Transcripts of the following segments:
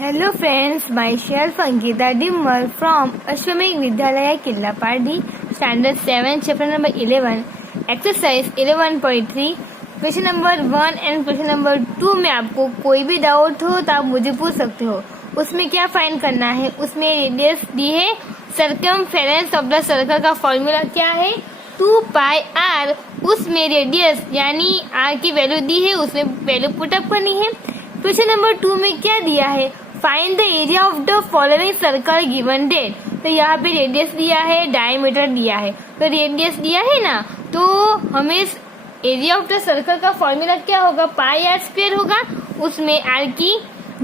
Hello friends, myself Ankita Dimmal from Ashwamekh Vidyalaya Killapardi, Standard 7, Chapter number 11, Exercise 11.3, Question number 1 and Question number 2 में आपको कोई भी doubt हो तो आप मुझे पूछ सकते हो। उसमें क्या फाइंड करना है, उसमें रेडियस दी है, सर्कमफेरेंस ऑफ द सर्कल का फॉर्मूला क्या है 2 पाई r, उसमें रेडियस यानी r की वैल्यू दी है, उसमें वैल्यू पुटअप करनी है। क्वेश्चन नंबर 2 में क्या दिया है, find the area of the following circle given data. तो यहाँ पे रेडियस दिया है, डायमीटर दिया है, तो रेडियस दिया है ना, तो हमें एरिया ऑफ द सर्कल का फॉर्मूला क्या होगा, पाई आर स्क्वायर होगा। उसमें आर की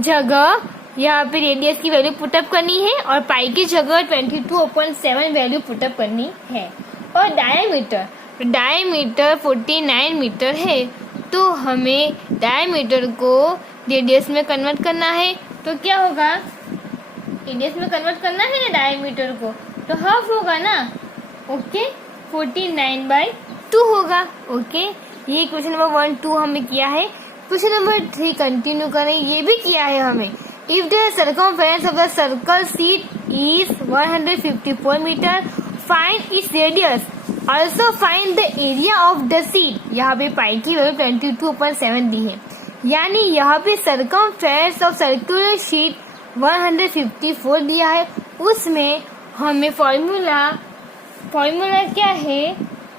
जगह यहाँ पे रेडियस की वैल्यू पुटअप करनी है और पाई की जगह 22/7 वैल्यू पुटअप करनी है। और डायमीटर 49 मीटर है, तो हमें डायमीटर को रेडियस में कन्वर्ट करना है। तो क्या होगा, रेडियस में कन्वर्ट करना है ना डायमीटर को, तो हाफ होगा ना। ओके, 49/2 होगा। ओके, ये क्वेश्चन नंबर 1, 2 हमें किया है। क्वेश्चन नंबर 3 कंटिन्यू करें, ये भी किया है हमें। If the circumference of the circle sheet is 154 metre, find its radius, also find the area of the sheet. यहाँ पे पाई की वैल्यू 22/7 दी है, यानी यहाँ पे सर्कमफेरेंस ऑफ सर्कुलर शीट 154 दिया है। उसमें हमें फॉर्मूला क्या है,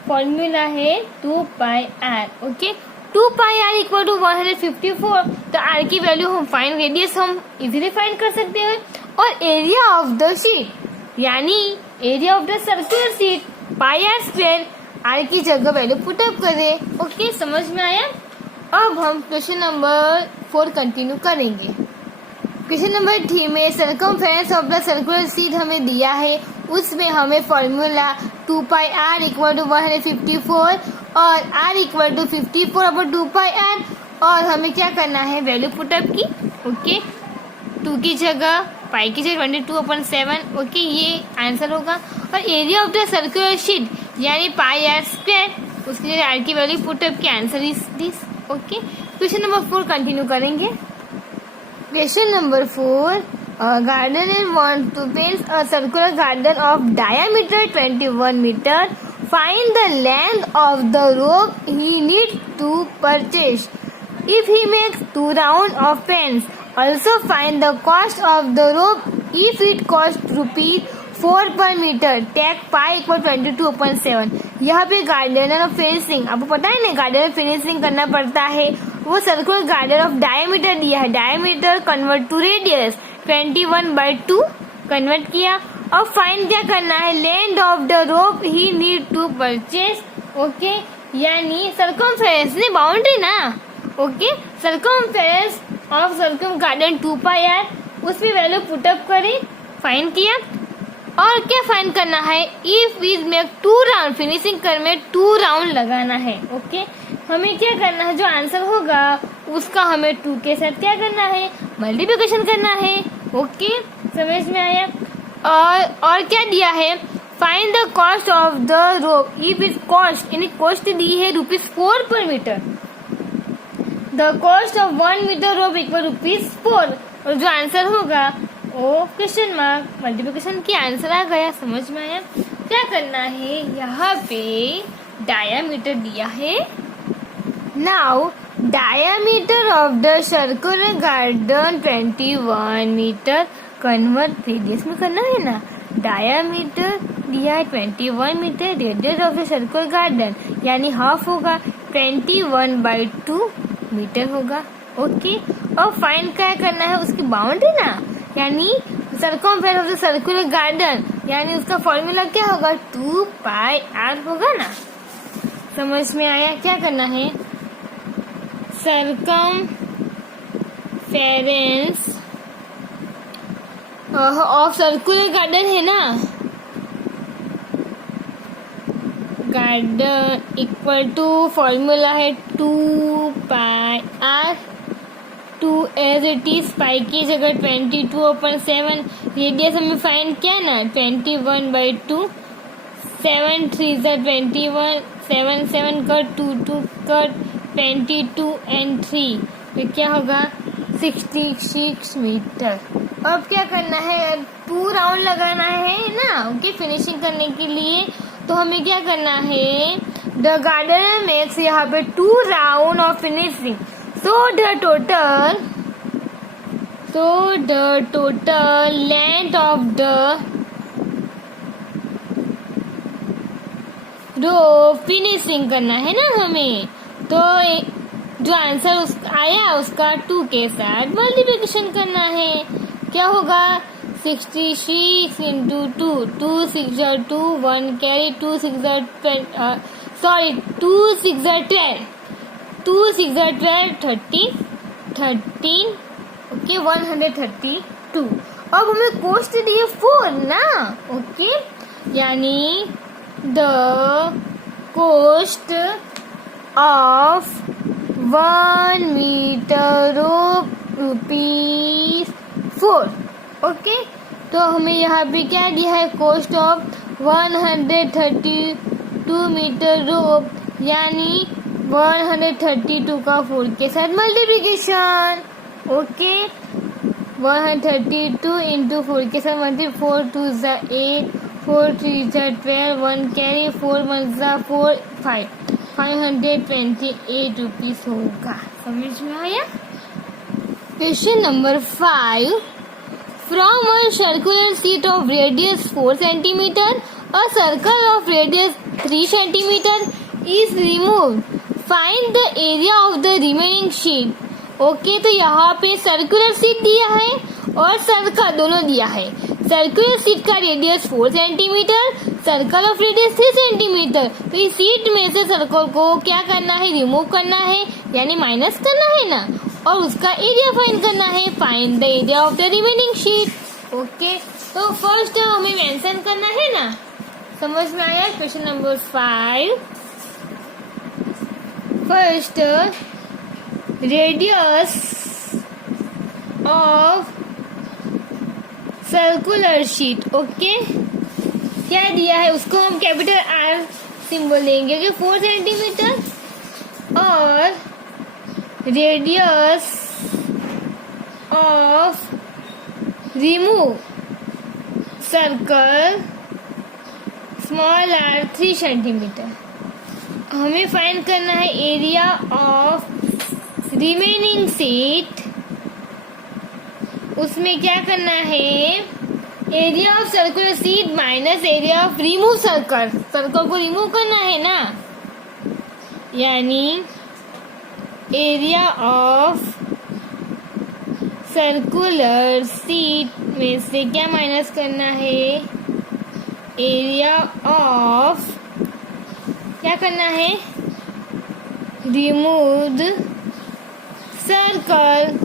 फॉर्मूला है 2 pi R. Okay, 2 pi are equal to 154, तो आर की वैल्यू हम फाइंड, रेडियस हम इजीली फाइंड कर सकते हैं। और एरिया ऑफ द शीट यानी area of the circular sheet pi R square, R की जगह वैल्यू पुटअप करें। ओके, समझ में आया। अब हम क्वेश्चन नंबर 4 कंटिन्यू करेंगे। क्वेश्चन नंबर 3 में circumference of the circular sheet हमें दिया है, उसमें हमें formula 2 pi are equal to 154 और r equal to 54/2 pi r, और हमें क्या करना है, वैल्यू पुटअप की। ओके, 2 की जगह पाई की जगह 22/7। ओके, ये आंसर होगा। और area of the circular sheet यानी पाई आर स्क्वायर, उसकी जगह आर की वैल्यू पुटअप की, answer is this. Okay, question number 4 continue करेंगे। Question number 4, gardener want to paint a circular garden of diameter 21 metre, find the length of the rope he need to purchase. If he makes 2 round of fence, also find the cost of the rope if it cost ₹4 per metre, take pi equal 22/7। यहाँ पे gardener of finishing, आपको पता है ना, gardener finishing करना पड़ता है। वो सर्कुलर गार्डन ऑफ डायमीटर दिया है, diameter convert to radius 21/2 convert किया। और फाइंड क्या करना है, length of the rope he need to purchase. Okay, यानी सर्कमफेरेंस ने बाउंड्री ना। Okay, circumference of circum garden 2 pi r, उसमें वैल्यू पुटअप करें, फाइंड किया। और क्या फाइंड करना है, if we make 2 round, finishing कर में 2 राउंड लगाना है। ओके, हमें क्या करना है, जो आंसर होगा उसका हमें 2 के साथ क्या करना है, मल्टीप्लिकेशन करना है। ओके, समझ में आया। और क्या दिया है, find the cost of the rope if it cost, यानी कॉस्ट दी है ₹4 per metre, the cost of 1 metre rope equal ₹4, और जो आंसर होगा वो क्वेश्चन मार्क मल्टीप्लिकेशन की आंसर आ गया। समझ में आया। क्या करना है, यहाँ पे डायामीटर दिया है। Now diameter of the circular garden 21 metre, convert radius में करना है ना। डायामीटर दिया है 21 metre, radius of the circular garden यानी हाफ होगा, 21/2 मीटर होगा। ओके, और फाइंड क्या करना है, उसकी बाउंड्री ना, यानी circumference of the circular garden, यानी उसका फॉर्मूला क्या होगा, 2 पाई आर होगा ना। समझ में आया। क्या करना है, सर्कमफेरेंस ऑफ सर्कुलर गार्डन है ना, गार्डन इक्वल टू फॉर्मूला है 2 pi r, 2 as it is, pi की जगह 22/7, रेडियस हमें फाइंड किया ना 21/2, 7 3 21, 7 7 कट, 2 2 कट, 22 and 3, तो क्या होगा 66 मीटर। अब क्या करना है, 2 राउंड लगाना है ना, ओके, फिनिशिंग करने के लिए। तो हमें क्या करना है, द गार्डनर मेक्स यहाँ पे 2 round of finishing. So the total length of the rope finishing करना है ना हमें। तो जो आंसर आया उसका 2 के साथ मल्टीप्लिकेशन करना है। क्या होगा, 66 इंटू 2, 2 6 2, 1 कैरी, 2 6 12, 2 6 12, 2 6 12 13, ओके, 132। अब हमें कोस्ट दिए 4 ना, ओके, यानी the cost of 1 metre of ₹4, okay. तो हमें यहाँ पे क्या दिया है, कोस्ट ऑफ 132 मीटर रोप, यानी 132 का 4 के साथ मल्टीप्लिकेशन, ओके। 132 इंटू 4 के साथ मल्टीप्लिकेशन, 4 2 8, 4 3 12, 1 कैरी, 4 1 4, 528 रुपीज होगा। समझ में आया। Question number 5, from a circular sheet of radius 4 cm, a circle of radius 3 cm is removed. Find the area of the remaining sheet. Okay, तो यहाँ पे सर्कुलर शीट दिया है और सर्कल दोनों दिया है। सर्कुलर शीट का radius 4 centimetre, circle of radius 3 centimetre. तो इस शीट में से सर्कल को क्या करना है, रिमूव करना है, यानी माइनस करना है ना, और उसका एरिया फाइंड करना है। Find the area of the remaining sheet. Okay, तो फर्स्ट हमें मेंशन करना है ना। समझ में आया। Question number 5, first radius of circular sheet, okay, क्या दिया है, उसको हम कैपिटल R सिंबल देंगे, ओके, 4 सेंटीमीटर, और radius of remove circle small r 3 centimetre. हमें फाइंड करना है एरिया ऑफ रिमेनिंग शीट। उसमें क्या करना है, area of circular sheet minus area of remove circle. Circle को रिमूव करना है ना, यानी एरिया ऑफ सर्कुलर शीट में से क्या माइनस करना है, एरिया ऑफ क्या करना है, removed circle.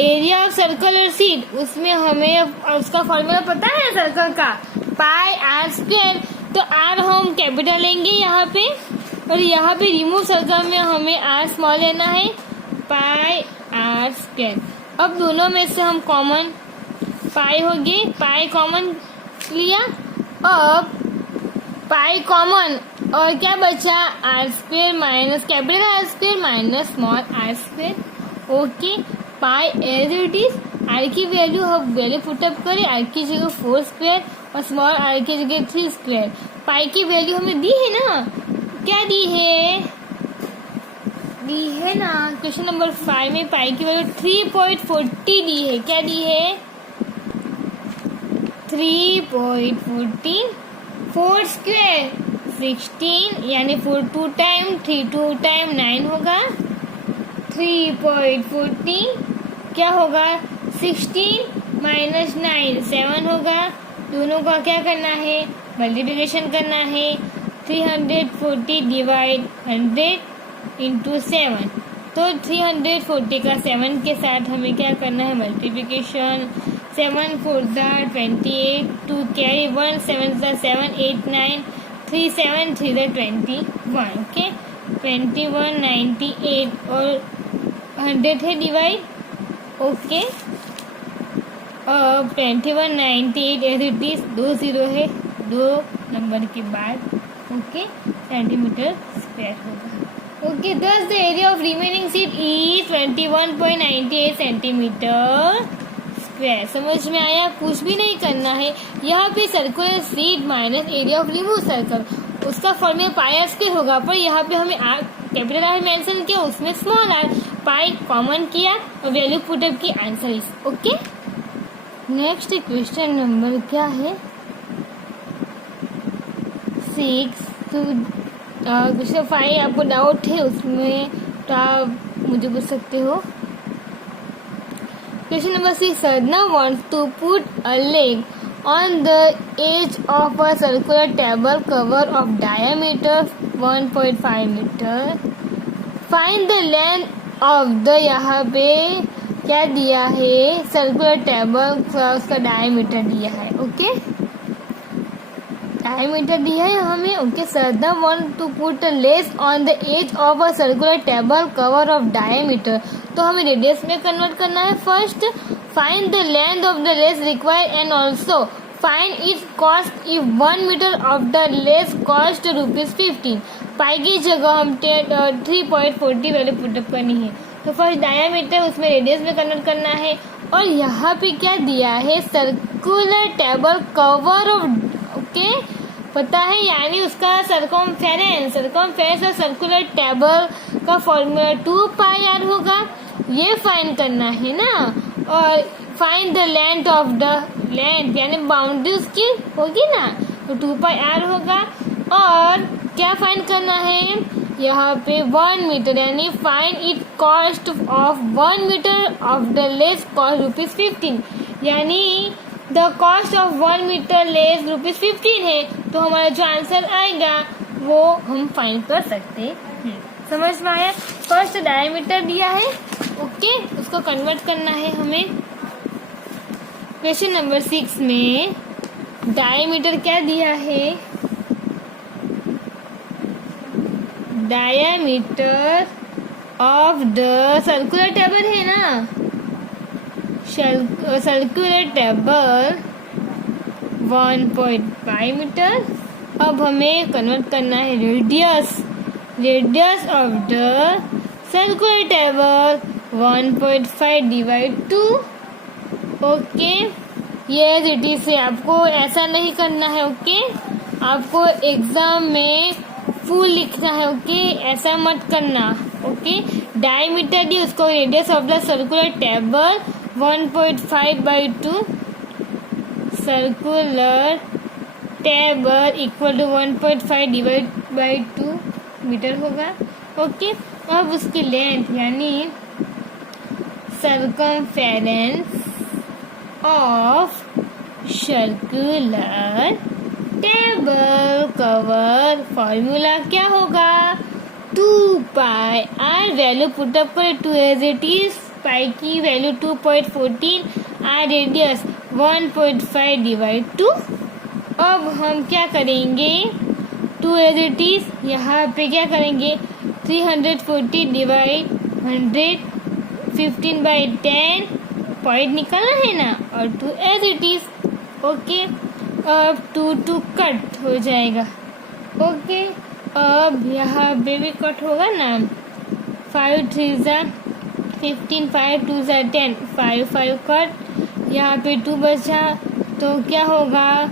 Area of circular sheet, उसमें हमें उसका फॉर्मूला पता है सर्कल का, पाई आर स्क्वायर। तो आर हम कैपिटल लेंगे यहाँ पे, और यहाँ पे रिमूव सर्कल में हमें आर स्मॉल लेना है, पाई आर स्क्वायर। अब दोनों में से हम कॉमन पाई हो गए, पाई कॉमन लिया, अब पाई कॉमन, और क्या बचा, R square minus capital R square minus small r square. Okay, pi as it is. R की वैल्यू हम वैल्यू पुटअप करें, आर की जगह 4 स्क्वायर और स्मॉल आर की जगह 3 स्क्वायर। पाई की वैल्यू हमें दी है ना, क्या दी है ना, क्वेश्चन नंबर 5 में पाई की वैल्यू 3.40 दी है। क्या दी है, 3.14, 4 स्क्वायर 16, यानी 4 2 टाइम 3 2 टाइम 9 होगा। 3.14 क्या होगा, 16 माइनस 9 7 होगा। दोनों का क्या करना है, मल्टीप्लिकेशन करना है। 340 डिवाइड 100 इंटू 7, तो 340 का 7 के साथ हमें क्या करना है, मल्टीप्लिकेशन। 7 4 28, 2 कैरी 1, 7 7 8 9, 3 7 3 21, ओके, 21 98 और 100 है डिवाइड, ओके। अब 21 98 एज इट इज, 2 0 है 2 नंबर के बाद, ओके, सेंटीमीटर स्क्वायर होगा। Okay, thus the area of remaining seat is 21.98 centimetre square. समझ में आया? कुछ भी नहीं करना है। यहाँ पे circular seat minus area of remove circle, उसका फॉर्मूला पाई आर स्क्वायर होगा, पर यहाँ पे हमें आर कैपिटल आर मेंशन किया, उसमें स्मॉल आर, पाई कॉमन किया और वैल्यू पुटअप की, answer is okay. Next question number क्या है? 6। क्वेश्चन 5 आपको डाउट है उसमें तो आप मुझे पूछ सकते हो। Question number 6, Sadhana wants to put a leg on the edge of a circular table cover of diameter 1.5 meter. Find the length of the, यहाँ पे क्या दिया है? सर्कुलर टेबल का उसका डायमीटर दिया है। ओके, डायमीटर दिया है हमें। Okay, Sadhana want to put a leg on the edge of a circular table cover of diameter, तो हमें रेडियस में कन्वर्ट करना है। First, find the length of the lace required and also find its cost if 1 metre of the lace cost ₹15। Pi की जगह हम 3.40 value put up करनी है। तो फर्स्ट डायमीटर, उसमें रेडियस में कन्वर्ट करना है। और यहाँ पे क्या दिया है? Circular table cover of, okay पता है, यानी उसका सरकमफेरेंस और सर्कुलर टेबल का फॉर्मूला 2 पाई आर होगा। ये फाइंड करना है ना। और find the length of the, length यानी बाउंड्री उसकी होगी ना, तो 2 पाई आर होगा। और क्या फाइंड करना है? यहाँ पे 1 मीटर, यानी find it cost of 1 metre of the lace cost ₹15, यानी the cost of 1 metre lace ₹15 है। तो हमारा जो आंसर आएगा वो हम फाइंड कर सकते हैं। समझ में आया? फर्स्ट डायमीटर दिया है, ओके, उसको कन्वर्ट करना है हमें। क्वेश्चन नंबर 6 में डायमीटर क्या दिया है? Diameter of the circular table है ना, सर्कुलर टेबल 1.5 मीटर। अब हमें कन्वर्ट करना है radius of the circular table 1.5 divide 2। Okay, ये इट इज से आपको ऐसा नहीं करना है। ओके, आपको एग्जाम में फुल लिखना है। ओके, ऐसा मत करना। ओके, डायमीटर दी, उसको radius of the circular table 1.5/2 circular table equal to 1.5 divide by 2 metre होगा। ओके, अब उसकी लेंथ यानी circumference of circular table cover formula क्या होगा? 2 पाई आर, वैल्यू पुटअप करें 2 एज इट इज, पाई की वैल्यू 2.14, आर रेडियस 1.5 डिवाइड 2। अब हम क्या करेंगे? 2 एज इट इज, यहाँ पे क्या करेंगे? 340 डिवाइड 100, 15/10 पॉइंट निकालना है ना, और 2 एज इट इज। ओके, अब 2 कट हो जाएगा। ओके, अब यहाँ पे भी कट होगा ना, 5 3 15, 5 2 10, 5 कट, यहाँ पे 2 बचा, तो क्या होगा?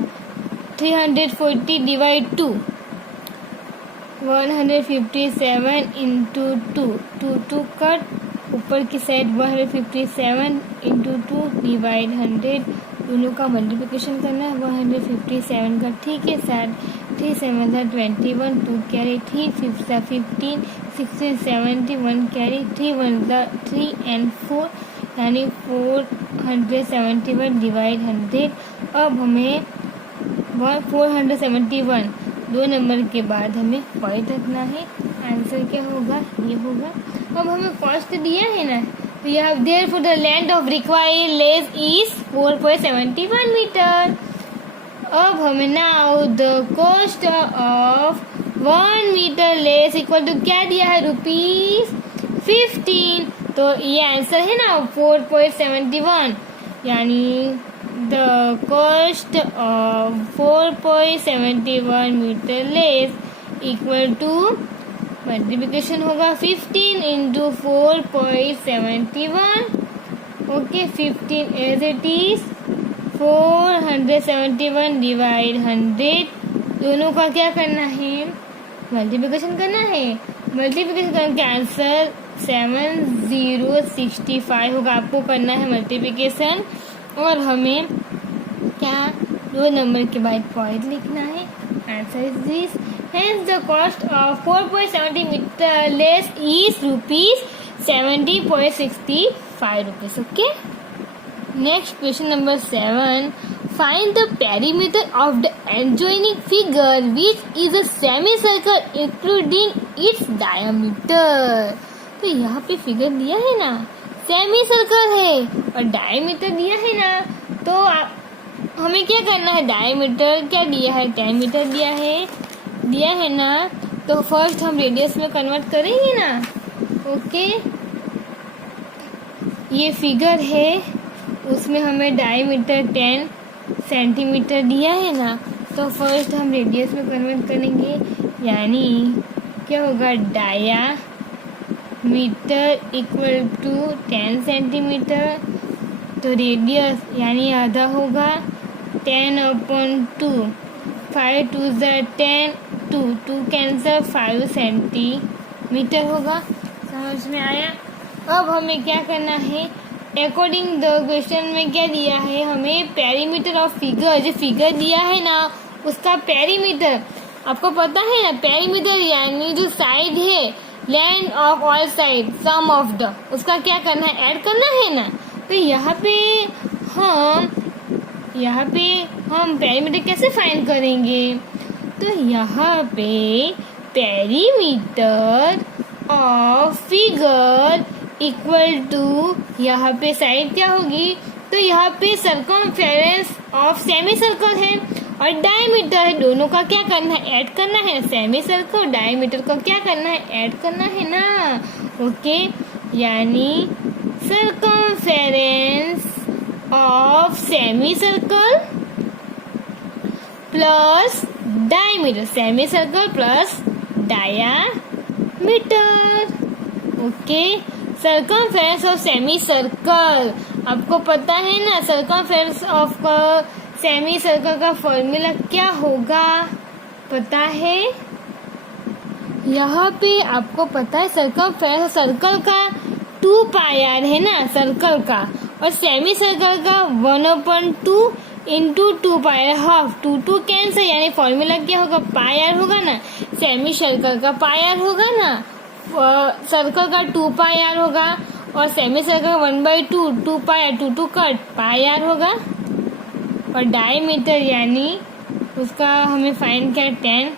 340 डिवाइड 2, 157 इंटू 2 कट, ऊपर की साइड 157 इंटू 2 डिवाइड 100, दोनों का मल्टीप्लिकेशन करना है। 157 का, ठीक है सर। 3 7 21, 2 कैरी, 3 5 15, 16 71 कैरी, 3 1 3 एंड 4, यानी 471 डिवाइड 100। अब हमें 471 2 नंबर के बाद हमें पॉइंट रखना है। आंसर क्या होगा? ये होगा। अब हमें कॉस्ट दिया है ना, तो यह therefore the length of required lace is 4.71 metre. अब हमें now the cost of 1 metre lace equal to क्या दिया है? ₹15। तो ये आंसर है ना 4.71, यानी the cost of 4.71 metre lace equal to multiplication होगा 15 into 4.71. Okay 15 as it is 471 divide 100. दोनों का क्या करना है, मल्टीप्लिकेशन करना है. मल्टीप्लिकेशन करके आंसर 7065 होगा. आपको करना है मल्टीप्लिकेशन और हमें क्या 2 नंबर के बाद पॉइंट लिखना है. Answer is this. Hence the cost of 4.70 meter less is rupees 70.65 rupees. Okay. Next question number 7. Find the perimeter of the adjoining figure which is a semicircle including its diameter. तो यहाँ पे figure दिया है ना, semi circle है और diameter दिया है ना, तो हमें क्या करना है, डायमीटर क्या दिया है, 10 मीटर दिया है ना, तो फर्स्ट हम रेडियस में कन्वर्ट करेंगे ना. ओके ये फिगर है, उसमें हमें डायमीटर 10 सेंटीमीटर दिया है ना, तो फर्स्ट हम रेडियस में कन्वर्ट करेंगे. यानी क्या होगा, डायामीटर इक्वल टू 10 सेंटीमीटर. तो रेडियस यानी आधा होगा 10/2. 5 2 10, 2 कैंसर 5 सेंटीमीटर होगा. समझ में आया. अब हमें क्या करना है, अकॉर्डिंग द क्वेश्चन में क्या दिया है, हमें पेरीमीटर ऑफ फिगर, जो फिगर दिया है ना उसका पेरीमीटर आपको पता है ना. पेरीमीटर यानी जो साइड है, length of all side, sum of the, उसका क्या करना है, ऐड करना है ना. तो यहाँ पे हम पेरीमीटर कैसे फाइंड करेंगे, तो यहाँ पे perimeter of figure equal to, यहाँ पे साइड क्या होगी, तो यहाँ पे सर्कमफेरेंस ऑफ सेमी सर्कल है और डायमीटर है. दोनों का क्या करना है, ऐड करना है. सेमी सर्कल डायमीटर को क्या करना है, ऐड करना है ना. ओके यानी circumference of semi circle plus diameter, semi circle plus diameter. Okay circumference of semi circle आपको पता है ना, सर्कमफेरेंस ऑफ सेमी सर्कल का फॉर्मूला क्या होगा, पता है. यहाँ पे आपको पता है सर्कमफेरेंस सर्कल का 2 पाई आर है ना, सर्कल का, और सेमी सर्कल का 1/2 इंटू 2 पाई आर, हाफ 2 कैंसर, यानी फॉर्मूला क्या होगा, पाई आर होगा ना. सेमी सर्कल का पाई आर होगा ना, सर्कल का 2 पाई आर होगा और semi circle 1/2 2 pi r, 2 cut pi r होगा. और डायमीटर यानी उसका हमें फाइंड किया 10.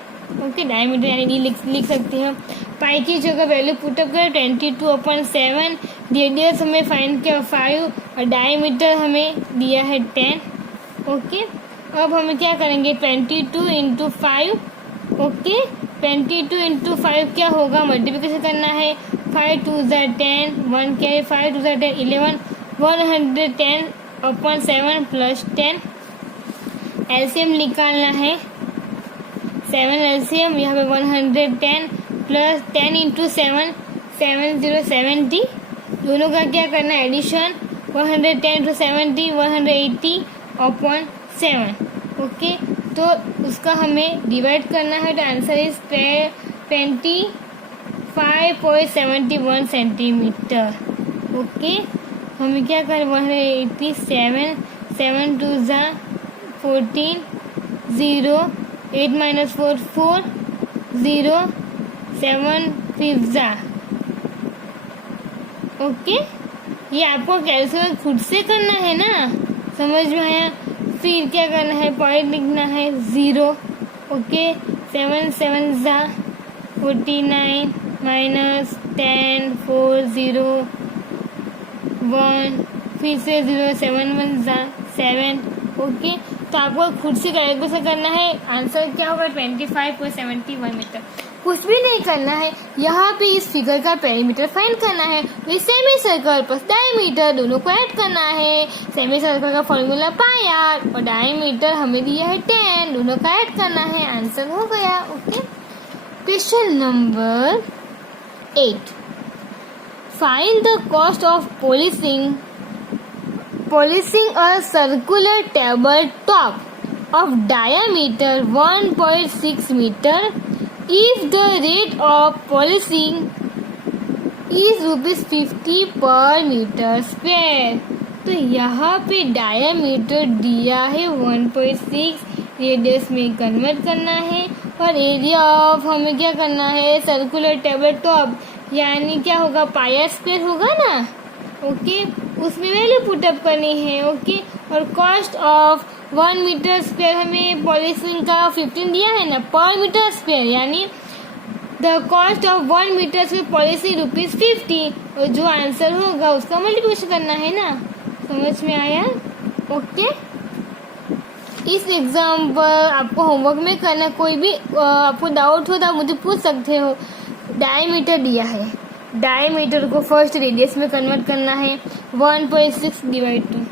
ओके डायमीटर यानी लिख सकते हैं. पाई की जगह वैल्यू पुटअप करें 22/7. रेडियस हमें फाइंड किया 5 और डायमीटर हमें दिया है 10. ओके अब हमें क्या करेंगे, 22 इंटू 5. ओके 22 इंटू 5 क्या होगा, मल्टीप्लिकेशन करना है. 5 2 10, 1 क्या है, 5 2 10 11, 110/7 प्लस 10. एलसीएम निकालना है, 7 एलसीएम, यहाँ पे 110 प्लस 10 इंटू 7 7070. दोनों का क्या करना है, एडिशन. 110 इंटू 70 180/7. ओके तो उसका हमें डिवाइड करना है, तो आंसर इज 25.71 सेंटीमीटर. ओके हमें क्या करें, 187 7 2 14 0 8 - 4 4 0 7 5. ओके ये आपको कैलकुलेट खुद से करना है ना, समझ में आया. फिर क्या करना है, पॉइंट लिखना है 0. ओके 7 7 49 -10 4 0 1 फिर से 0 7 1 7. ओके तो आपको खुद से कैलकुलेशन करना है. आंसर क्या होगा, 25.71 मीटर. कुछ भी नहीं करना है, यहाँ पे इस फिगर का पेरीमीटर फाइंड करना है. तो सेमी सर्कल प्लस डायमीटर दोनों को ऐड करना है. सेमी सर्कल का फॉर्मूला पाई आर और डायमीटर हमें दिया है 10, दोनों का ऐड करना है. आंसर हो गया. Okay question number 8. Find the cost of polishing a circular tabletop of diameter 1.6 meter if the rate of polishing is ₹50 per meter square. तो यहाँ पे डायामीटर दिया है 1.6, रेडियस में कन्वर्ट करना है और एरिया ऑफ हमें क्या करना है, सर्कुलर टेबल टॉप यानी क्या होगा, पाई स्क्वायर होगा ना. ओके, उसमें वैल्यू पुटअप करनी है. ओके, और कॉस्ट ऑफ 1 मीटर स्क्वायर हमें पॉलिशिंग का 15 दिया है ना पर मीटर स्क्वायर, यानी the cost of 1 metre square polishing ₹50. और जो आंसर होगा उसका मल्टीप्लिकेशन करना है ना. समझ में आया? ओके, इस एग्जाम पर आपको होमवर्क में करना, कोई भी आपको डाउट हो तो आप मुझे पूछ सकते हो. डायमीटर दिया है, डायमीटर को फर्स्ट रेडियस में कन्वर्ट करना है. 1.6 डिवाइड 2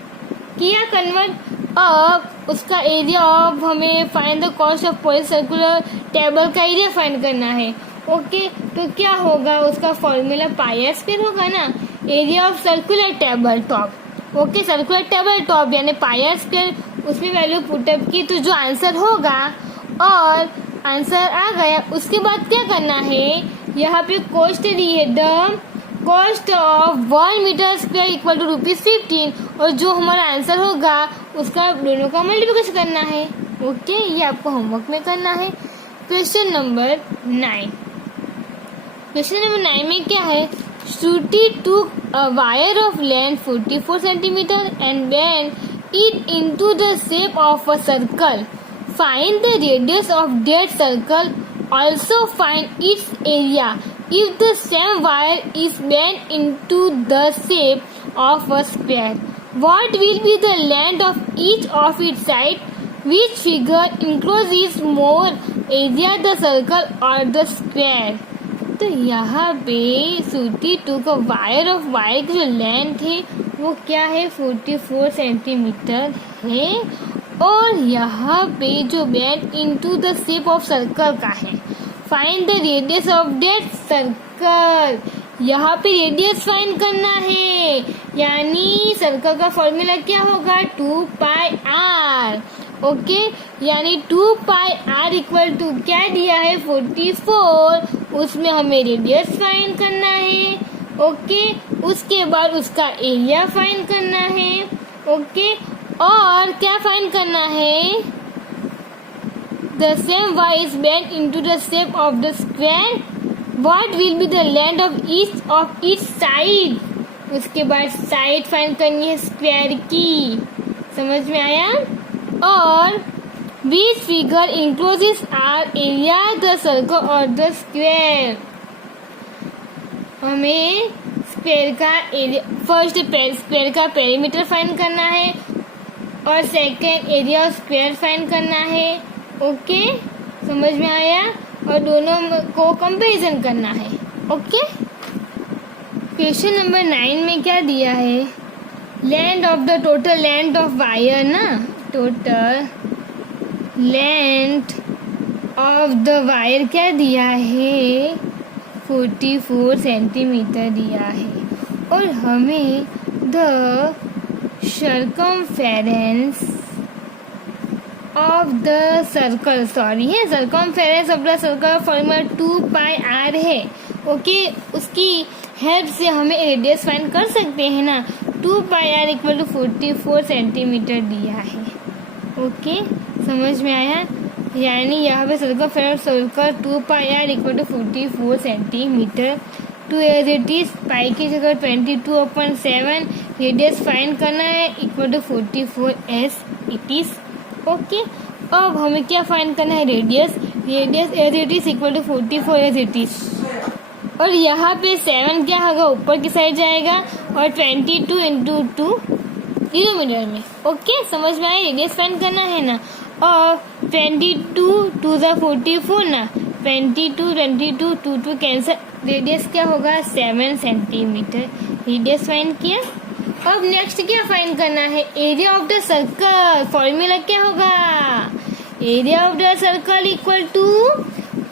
किया कन्वर्ट. अब उसका एरिया ऑफ हमें find the cost of polish circular table का एरिया फाइंड करना है. ओके, तो क्या होगा, उसका फॉर्मूला पाई स्क्वायर होगा ना, area of circular table top. Okay, circular table top यानी पाई स्क्वायर, उसमें वैल्यू पुटअप की तो जो आंसर होगा, और आंसर आ गया. उसके बाद क्या करना है, यहाँ पे कॉस्ट दी है, the cost of 1 metre square equal to ₹15, और जो हमारा आंसर होगा उसका दोनों का मल्टीप्लिकेशन करना है. ओके, ये आपको होमवर्क में करना है. Question number 9. क्वेश्चन नंबर 9 में क्या है, Shruti took a wire of length 44 centimeter and bent it into the shape of a circle. Find the radius of that circle. Also find its area if the same wire is bent into the shape of a square. What will be the length of each of its sides? Which figure encloses more area, the circle or the square? तो यहाँ पे श्रुति 2 का wire की जो length है वो क्या है, 44 सेंटीमीटर है. और यहाँ पे जो bend into the shape of circle का है. Find the radius of that circle. यहाँ पे रेडियस फाइंड करना है, यानी सर्कल का फॉर्मूला क्या होगा, 2πr. ओके, यानी 2πr इक्वल टू क्या दिया है, 44. उसमें हमें रेडियस फाइंड करना है. ओके, उसके बाद उसका एरिया फाइंड करना है. ओके, और क्या फाइंड करना है, the same wire is bent into the shape of the square. What will be the length of each side. उसके बाद साइड फाइंड करनी है स्क्वायर की. समझ में आया? और which figure encloses our area, the circle or the square. हमें स्क्वायर का एरिया, फर्स्ट स्क्वायर का पेरीमीटर फाइंड करना है और second area of square find करना है. ओके, समझ में आया? और दोनों को कंपैरिजन करना है. ओके, क्वेश्चन नंबर 9 में क्या दिया है, length of the total length of wire ना, total length of the wire क्या दिया है, 44 सेंटीमीटर दिया है. और हमें the circumference of the circle, circumference of the circle formula 2πr है. ओके, उसकी हेल्प से हमें रेडियस फाइंड कर सकते हैं ना. 2πr इक्वल टू 44 सेंटीमीटर दिया है. ओके, समझ में आया? यानी यहाँ पे circle 2πr equal to 44 centimetre. Two as it is, pi की जगह 22/7, रेडियस फाइंड करना है equal to 44 as it is. Okay, अब हमें क्या फाइंड करना है, radius as it is equal to 44 as it is. और यहाँ पे 7 क्या होगा, ऊपर की साइड जाएगा और 22 इंटू 2 किलोमीटर में. ओके, समझ में आया? रेडियस फाइंड करना है ना. और 22 2 × 44 ना, 22 2 कैंसर, रेडियस क्या होगा, 7 सेंटीमीटर. रेडियस फाइंड किया. अब नेक्स्ट क्या फाइंड करना है, area of the circle. Formula क्या होगा, area of the circle equal to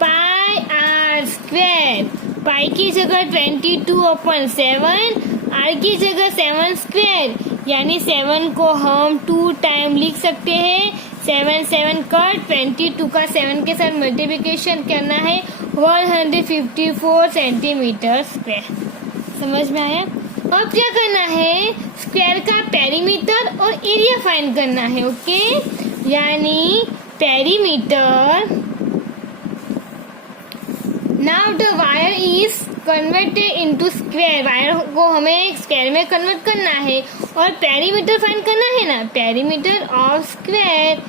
πr r square. Pi की जगह 22/7, आर की जगह 7 स्क्वेयर, यानी 7 को हम 2 टाइम लिख सकते हैं। 7 7 कट, 22 का 7 के साथ मल्टीप्लिकेशन करना है, 154 सेंटीमीटर स्क्वेयर। समझ में आया? अब क्या करना है, स्क्वायर का पेरीमीटर और एरिया फाइंड करना है। ओके, यानी perimeter, now the wire is converted into square. Wire को हमें स्क्वायर में कन्वर्ट करना है और पेरीमीटर फाइंड करना है ना। Perimeter of square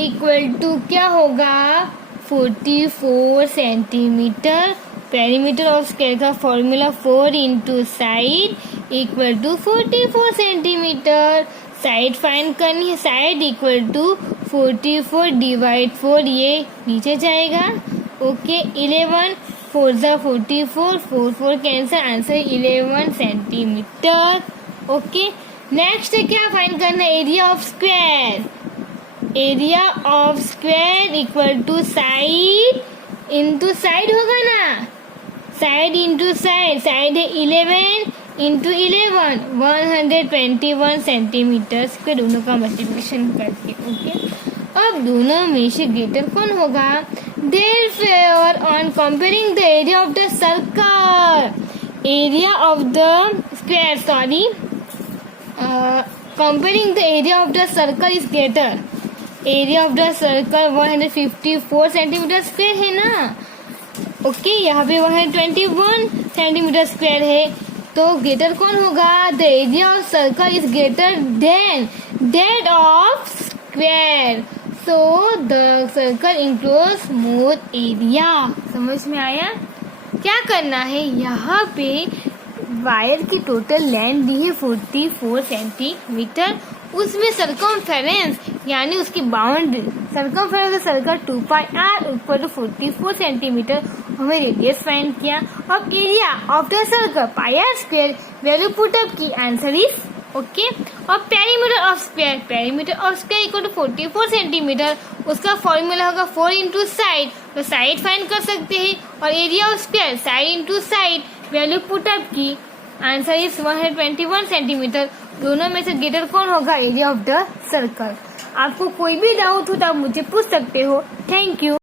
equal to क्या होगा, 44 सेंटीमीटर। पेरीमीटर ऑफ स्क्वायर का formula 4 into side equal to 44 centimetre. Side find करनी है, साइड इक्वल टू 44 डिवाइड 4, ये नीचे जाएगा। ओके, 11 4 ज़ा 44, 4 4 cancel, answer 11 centimetre. Okay, next क्या फाइंड करना है, area of square. Area of square equal to side into side होगा ना, साइड इंटू साइड, साइड है 11 इंटू 11, 121 सेंटीमीटर स्क्वायर, दोनों का मल्टीप्लिकेशन करके। ओके, अब दोनों में से ग्रेटर कौन होगा, therefore on comparing the area of the circle, area of the square, comparing the area of the circle is greater। Area of the circle 154 centimetre square है ना। ओके, यहाँ पे 121 सेंटीमीटर स्क्वायर है, तो ग्रेटर कौन होगा, the area of circle is greater than that of square, so the circle enclose more area. समझ में आया? क्या करना है, यहाँ पे वायर की टोटल लेंथ दी है 44 सेंटीमीटर, उसमें सर्कमफेरेंस यानी उसकी बाउंड्री, सर्कमफेरेंस सर्कल 2πr ऊपर टू 44 सेंटीमीटर, हमें रेडियस फाइंड किया। अब area of the circle πr square, value put up की, आंसर इज ओके। और perimeter of square, perimeter of square equal to 44 centimetre, उसका फॉर्मूला होगा 4 इंटू साइड, तो side find कर सकते हैं। और area of square side into side, value put up की, आंसर इज 121 सेंटीमीटर। दोनों में से ग्रेटर कौन होगा, एरिया ऑफ द सर्कल। आपको कोई भी डाउट हो तो आप मुझे पूछ सकते हो। Thank you.